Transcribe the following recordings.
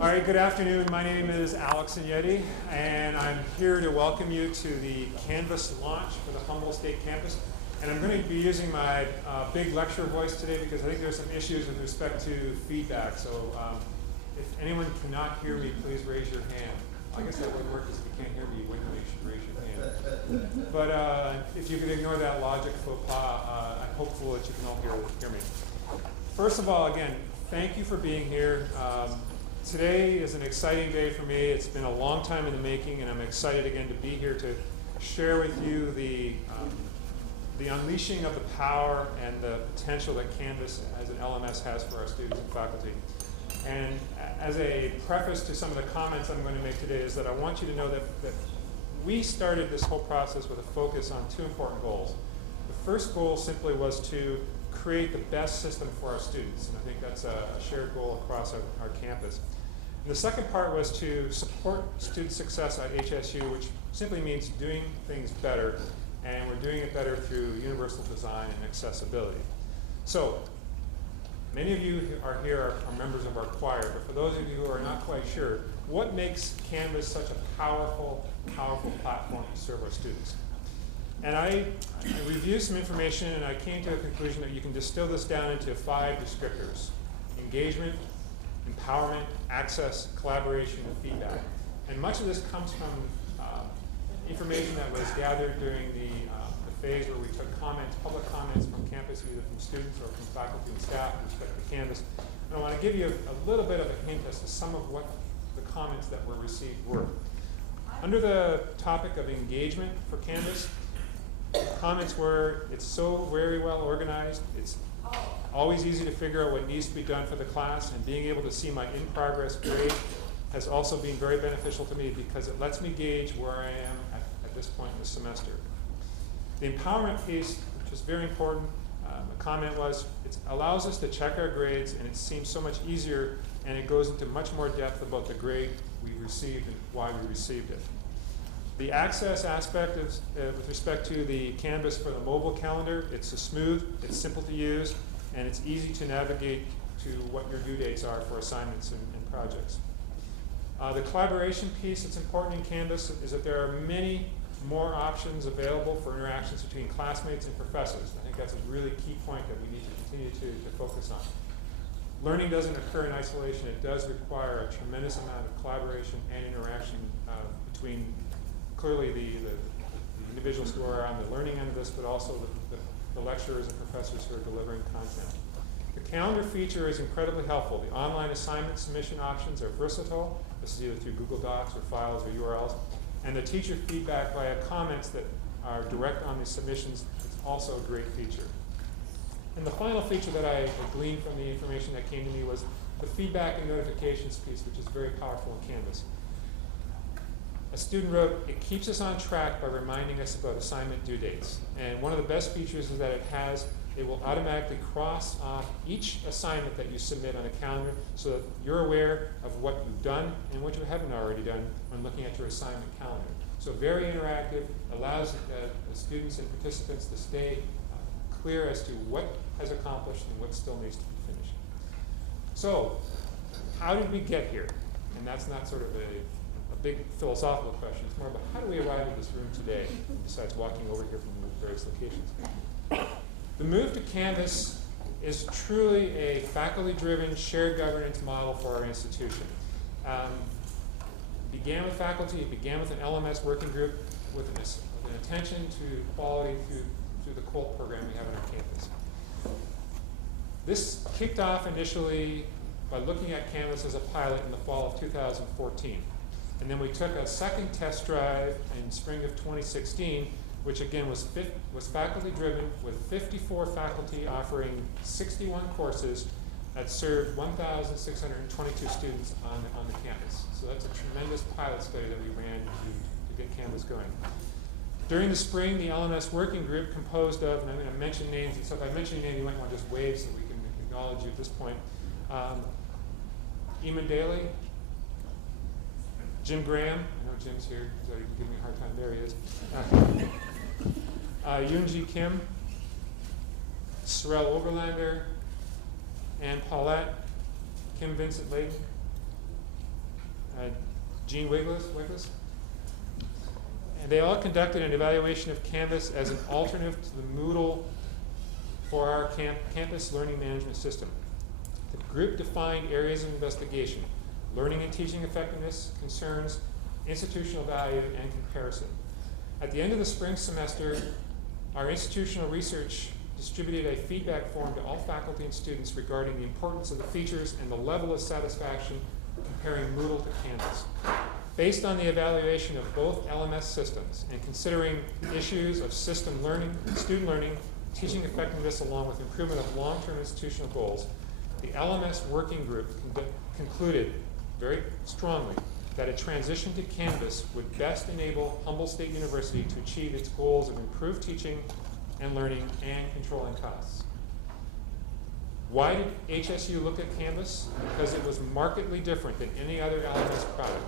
All right, good afternoon. My name is Alex Agnetti, and I'm here to welcome you to the Canvas launch for the Humboldt State campus. And I'm going to be using my big lecture voice today because I think there's some issues with respect to feedback. So if anyone cannot hear me, please raise your hand. I guess that would work because if you can't hear me, you wouldn't raise your hand. But if you could ignore that logic faux pas, I'm hopeful that you can all hear me. First of all, again, thank you for being here. Today is an exciting day for me. It's been a long time in the making, and I'm excited again to be here to share with you the unleashing of the power and the potential that Canvas as an LMS has for our students and faculty. And as a preface to some of the comments I'm going to make today is that I want you to know that we started this whole process with a focus on two important goals. The first goal simply was to create the best system for our students, and I think that's a shared goal across our campus. And the second part was to support student success at HSU, which simply means doing things better, and we're doing it better through universal design and accessibility. So, many of you are members of our choir, but for those of you who are not quite sure, what makes Canvas such a powerful, powerful platform to serve our students? And I reviewed some information, and I came to a conclusion that you can distill this down into 5 descriptors: engagement, empowerment, access, collaboration, and feedback. And much of this comes from information that was gathered during the phase where we took comments, public comments from campus, either from students or from faculty and staff with respect to Canvas. And I want to give you a little bit of a hint as to some of what the comments that were received were. Under the topic of engagement for Canvas, comments were, it's so very well organized, it's always easy to figure out what needs to be done for the class, and being able to see my in-progress grade has also been very beneficial to me because it lets me gauge where I am at this point in the semester. The empowerment piece, which is very important, the comment was, it allows us to check our grades, and it seems so much easier, and it goes into much more depth about the grade we received and why we received it. The access aspect is, with respect to the Canvas for the mobile calendar, it's smooth, it's simple to use, and it's easy to navigate to what your due dates are for assignments and projects. The collaboration piece that's important in Canvas is that there are many more options available for interactions between classmates and professors. I think that's a really key point that we need to continue to focus on. Learning doesn't occur in isolation. It does require a tremendous amount of collaboration and interaction between clearly the individuals who are on the learning end of this, but also the lecturers and professors who are delivering content. The calendar feature is incredibly helpful. The online assignment submission options are versatile. This is either through Google Docs or files or URLs. And the teacher feedback via comments that are direct on the submissions is also a great feature. And the final feature that I gleaned from the information that came to me was the feedback and notifications piece, which is very powerful in Canvas. A student wrote, it keeps us on track by reminding us about assignment due dates. And one of the best features is that it will automatically cross off each assignment that you submit on a calendar so that you're aware of what you've done and what you haven't already done when looking at your assignment calendar. So very interactive, allows the students and participants to stay clear as to what has accomplished and what still needs to be finished. So, how did we get here? And that's not sort of a big philosophical question. It's more about how do we arrive in this room today, besides walking over here from the various locations. The move to Canvas is truly a faculty-driven shared governance model for our institution. It began with faculty, it began with an LMS working group with an attention to quality through the COLT program we have on our campus. This kicked off initially by looking at Canvas as a pilot in the fall of 2014. And then we took a second test drive in spring of 2016, which again was faculty driven, with 54 faculty offering 61 courses that served 1,622 students on the campus. So that's a tremendous pilot study that we ran to get Canvas going. During the spring, the LMS working group composed of, and I'm going to mention names, and so if I mention your name, you might want to just wave so we can acknowledge you at this point. Eamon Daly, Jim Graham, I know Jim's here, so he can give me a hard time, there he is. Yoonji Kim, Sorrel Oberlander, Ann Paulette, Kim Vincent Layton, Gene Wiglis. And they all conducted an evaluation of Canvas as an alternative to the Moodle for our campus learning management system. The group defined areas of investigation: learning and teaching effectiveness, concerns, institutional value, and comparison. At the end of the spring semester, our institutional research distributed a feedback form to all faculty and students regarding the importance of the features and the level of satisfaction comparing Moodle to Canvas. Based on the evaluation of both LMS systems and considering issues of system learning, student learning, teaching effectiveness, along with improvement of long-term institutional goals, the LMS working group concluded very strongly that a transition to Canvas would best enable Humboldt State University to achieve its goals of improved teaching and learning and controlling costs. Why did HSU look at Canvas? Because it was markedly different than any other LMS product,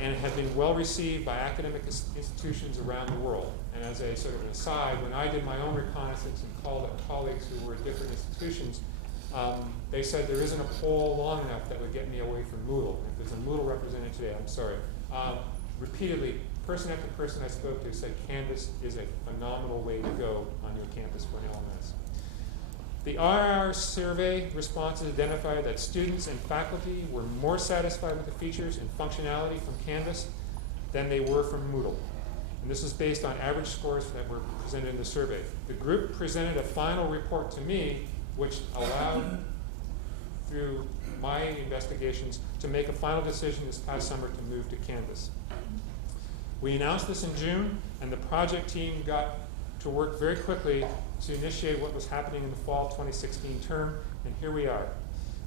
and it had been well received by academic institutions around the world. And as a sort of an aside, when I did my own reconnaissance and called up colleagues who were at different institutions, they said there isn't a poll long enough that would get me away from Moodle. If there's a Moodle represented today, I'm sorry. Repeatedly, person after person I spoke to said Canvas is a phenomenal way to go on your campus for an LMS. The RR survey responses identified that students and faculty were more satisfied with the features and functionality from Canvas than they were from Moodle. And this is based on average scores that were presented in the survey. The group presented a final report to me, which allowed, through my investigations, to make a final decision this past summer to move to Canvas. We announced this in June, and the project team got to work very quickly to initiate what was happening in the fall 2016 term, and here we are.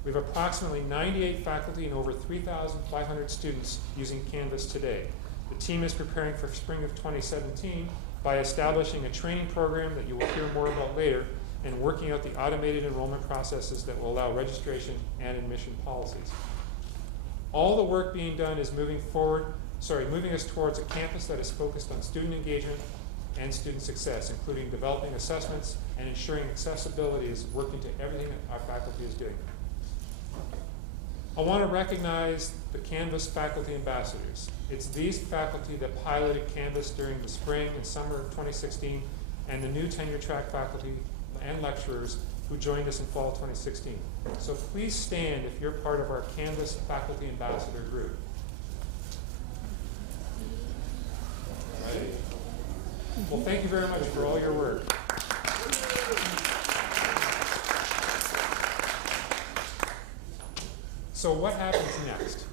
We have approximately 98 faculty and over 3,500 students using Canvas today. The team is preparing for spring of 2017 by establishing a training program that you will hear more about later, and working out the automated enrollment processes that will allow registration and admission policies. All the work being done is moving us towards a campus that is focused on student engagement and student success, including developing assessments and ensuring accessibility is worked into everything that our faculty is doing. I want to recognize the Canvas faculty ambassadors. It's these faculty that piloted Canvas during the spring and summer of 2016, and the new tenure track faculty and lecturers who joined us in fall 2016. So please stand if you're part of our Canvas faculty ambassador group. All right. Well, thank you very much for all your work. So what happens next?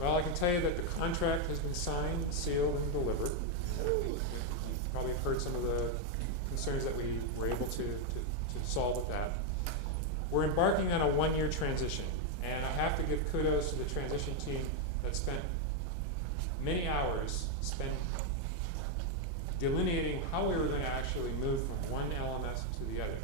Well, I can tell you that the contract has been signed, sealed, and delivered. You've probably heard some of the concerns that we were able to solve with that. We're embarking on a one-year transition, and I have to give kudos to the transition team that spent many hours delineating how we were going to actually move from one LMS to the other.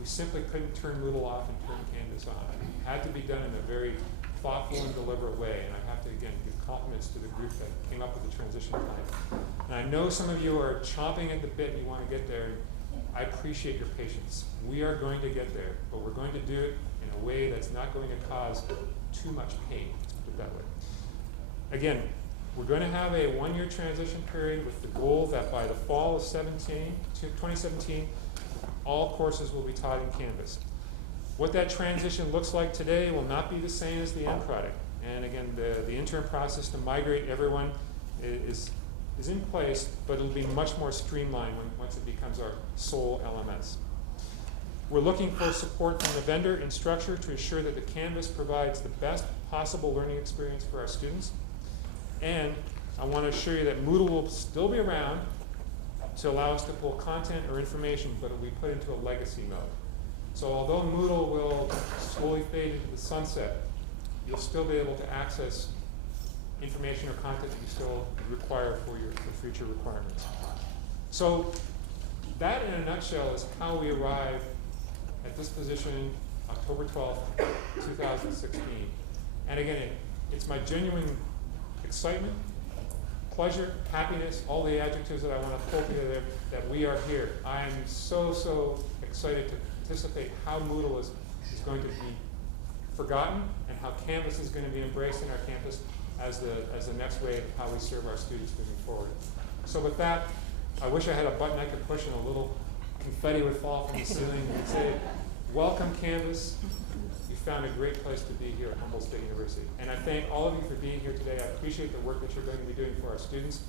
We simply couldn't turn Moodle off and turn Canvas on. It had to be done in a very thoughtful and deliberate way, and I have to, again, give compliments to the group that came up with the transition plan. And I know some of you are chomping at the bit and you want to get there. I appreciate your patience. We are going to get there, but we're going to do it in a way that's not going to cause too much pain, let's put it that way. Again, we're going to have a one-year transition period with the goal that by the fall of 2017, all courses will be taught in Canvas. What that transition looks like today will not be the same as the end product. And again, the interim process to migrate everyone is in place, but it'll be much more streamlined once it becomes our sole LMS. We're looking for support from the vendor and structure to ensure that the Canvas provides the best possible learning experience for our students. And I want to assure you that Moodle will still be around to allow us to pull content or information, but it will be put into a legacy mode. So although Moodle will slowly fade into the sunset, you'll still be able to access information or content that you still require for your future requirements. So that, in a nutshell, is how we arrived at this position October 12th, 2016. And again, it's my genuine excitement, pleasure, happiness, all the adjectives that I want to pull together, that we are here. I am so excited to anticipate how Moodle is going to be forgotten and how Canvas is going to be embraced in our campus as the next way of how we serve our students moving forward. So with that, I wish I had a button I could push and a little confetti would fall from the ceiling and say, welcome Canvas. You found a great place to be here at Humboldt State University. And I thank all of you for being here today. I appreciate the work that you're going to be doing for our students.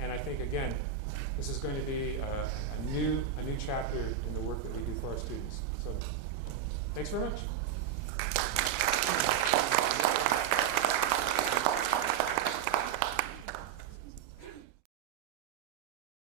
And I think, again, this is going to be a new chapter in the work that we do for our students. So thanks very much.